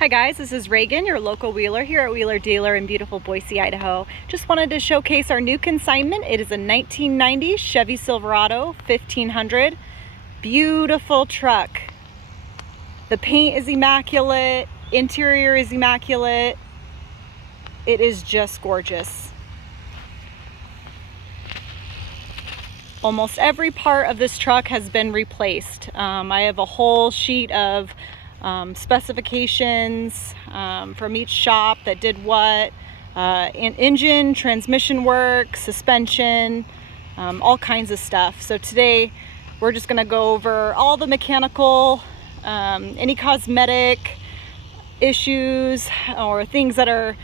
Hi guys, this is Reagan, your local wheeler here at Wheeler Dealer in beautiful Boise, Idaho. Just wanted to showcase our new consignment. It is a 1990 Chevy Silverado 1500. Beautiful truck. The paint is immaculate, interior is immaculate. It is just gorgeous. Almost every part of this truck has been replaced. I have a whole sheet of specifications from each shop that did what, engine, transmission work, suspension, all kinds of stuff. So today we're just going to go over all the mechanical, any cosmetic issues or things that are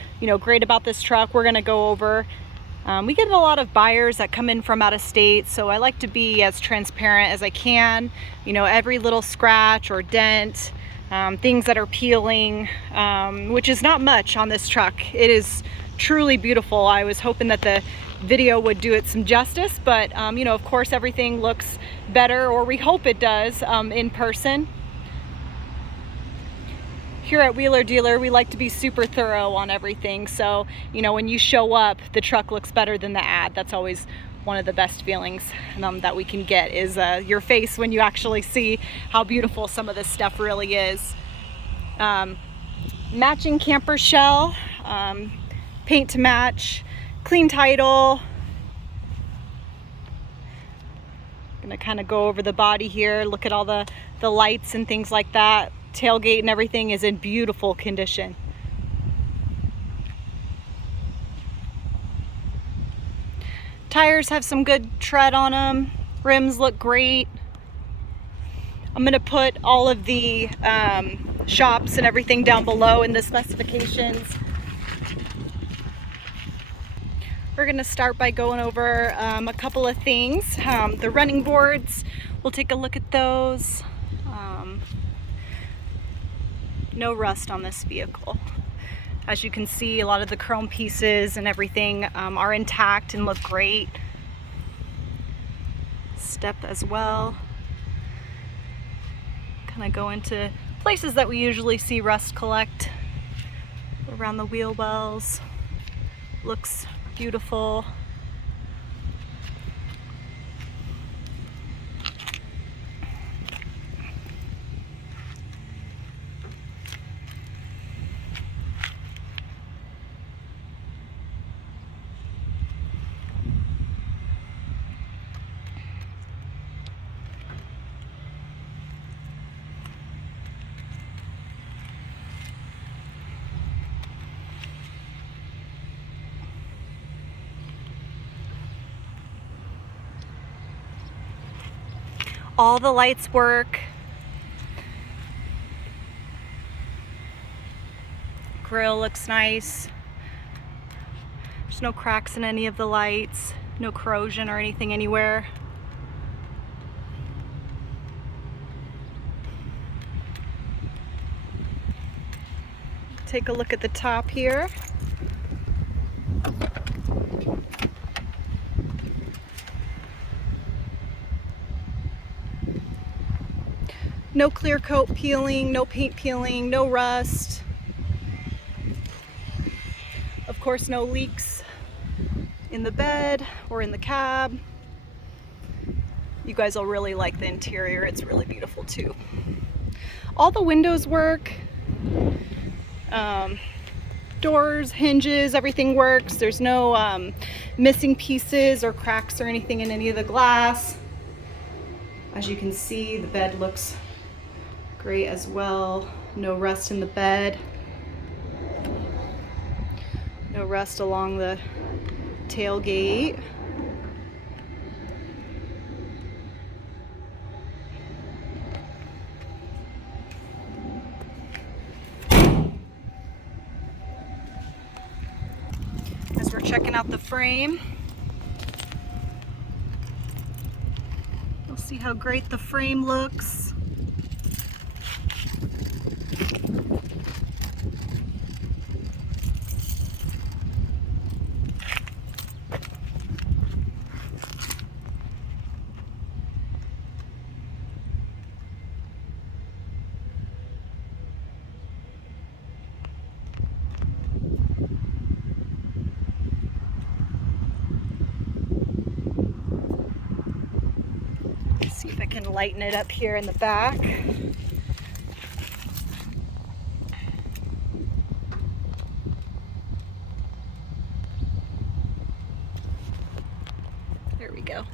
great about this truck. We're going to go over. We get a lot of buyers that come in from out of state, so I like to be as transparent as I can. Every little scratch or dent, things that are peeling, which is not much on this truck. It is truly beautiful. I was hoping that the video would do it some justice, but of course everything looks better, or we hope it does, in person. Here at Wheeler Dealer, we like to be super thorough on everything. So, when you show up, the truck looks better than the ad. That's always one of the best feelings that we can get, is your face when you actually see how beautiful some of this stuff really is. Matching camper shell, paint to match, clean title. I'm gonna kind of go over the body here, look at all the lights and things like that. Tailgate and everything is in beautiful condition. Tires have some good tread on them. Rims look great. I'm going to put all of the shops and everything down below in the specifications. We're going to start by going over a couple of things. The running boards, we'll take a look at those. No rust on this vehicle. As you can see, a lot of the chrome pieces and everything are intact and look great. Step as well. Kind of go into places that we usually see rust collect. Around the wheel wells. Looks beautiful. All the lights work. Grill looks nice. There's no cracks in any of the lights, no corrosion or anything anywhere. Take a look at the top here. No clear coat peeling, no paint peeling, no rust. Of course, no leaks in the bed or in the cab. You guys will really like the interior. It's really beautiful too. All the windows work. Doors, hinges, everything works. There's no missing pieces or cracks or anything in any of the glass. As you can see, the bed looks great as well. No rust in the bed. No rust along the tailgate. As we're checking out the frame, you'll see how great the frame looks. can lighten it up here in the back. There we go.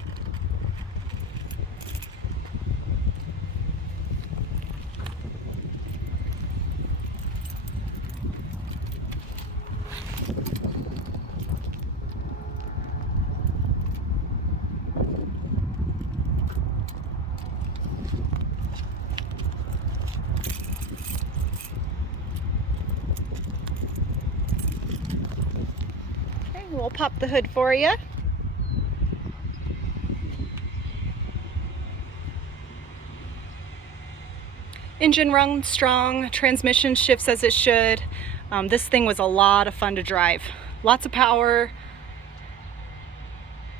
We'll pop the hood for you. Engine runs strong, transmission shifts as it should. This thing was a lot of fun to drive. Lots of power.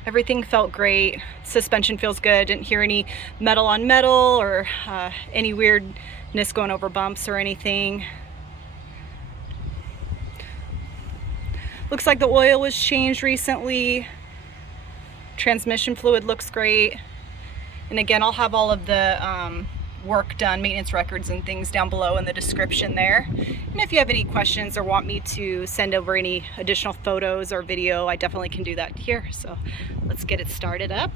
Everything felt great. Suspension feels good. Didn't hear any metal on metal or any weirdness going over bumps or anything. Looks like the oil was changed recently. Transmission fluid looks great. And again, I'll have all of the work done, maintenance records and things down below in the description there. And if you have any questions or want me to send over any additional photos or video, I definitely can do that here. So let's get it started up.